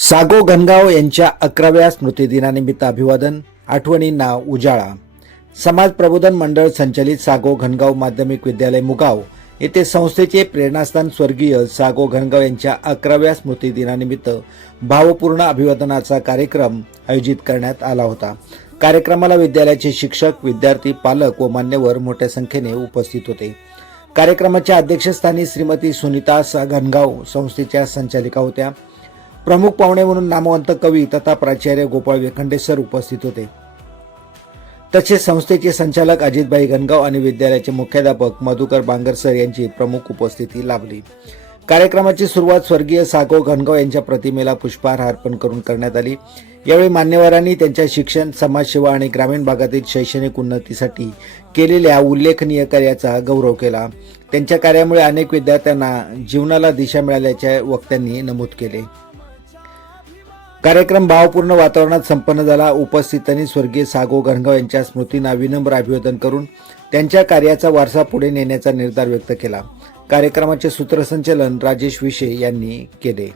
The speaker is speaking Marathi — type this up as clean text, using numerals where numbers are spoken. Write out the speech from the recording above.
सागो घनगाव यांच्या 11व्या स्मृतिदिनानिमित्त अभिवादन, आठवणींना उजाळा. समाज प्रबोधन मंडळ संचलित सागो घनगाव माध्यमिक विद्यालय मुगाव येथे संस्थेचे प्रेरणास्थान स्वर्गीय सागो घनगाव यांच्या 11व्या स्मृतिदिनानिमित्त भावपूर्ण अभिवादनाचा कार्यक्रम आयोजित करण्यात आला होता. कार्यक्रमाला विद्यालयाचे शिक्षक, विद्यार्थी, पालक व मान्यवर मोठ्या संख्येने उपस्थित होते. कार्यक्रमाच्या अध्यक्षस्थानी श्रीमती सुनीता घनगाव संस्थेच्या संचालिका होत्या. प्रमुख पाहुणे म्हणून नामवंत कवी तथा प्राचार्य गोपाळ वेखंडे सर उपस्थित होते. तसेच संस्थेचे संचालक अजितभाई घनगाव आणि विद्यालयाचे मुख्याध्यापक मधुकर बांगर सर यांची प्रमुख उपस्थिती लाभली. कार्यक्रमाची सुरुवात स्वर्गीय सागो घनगाव यांच्या प्रतिमेला पुष्पहार अर्पण करून करण्यात आली. यावेळी मान्यवरांनी त्यांच्या शिक्षण, समाजसेवा आणि ग्रामीण भागातील शैक्षणिक उन्नतीसाठी केलेल्या उल्लेखनीय कार्याचा गौरव केला. त्यांच्या कार्यामुळे अनेक विद्यार्थ्यांना जीवनाला दिशा मिळाल्याचे वक्त्यांनी नमूद केले. कार्यक्रम भावपूर्ण वातावरणात संपन्न झाला. उपस्थितांनी स्वर्गीय सागो घनगाव यांच्या स्मृतींना विनम्र अभिवादन करून त्यांच्या कार्याचा वारसा पुढे नेण्याचा निर्धार व्यक्त केला. कार्यक्रमाचे सूत्रसंचालन राजेश विशे यांनी केले.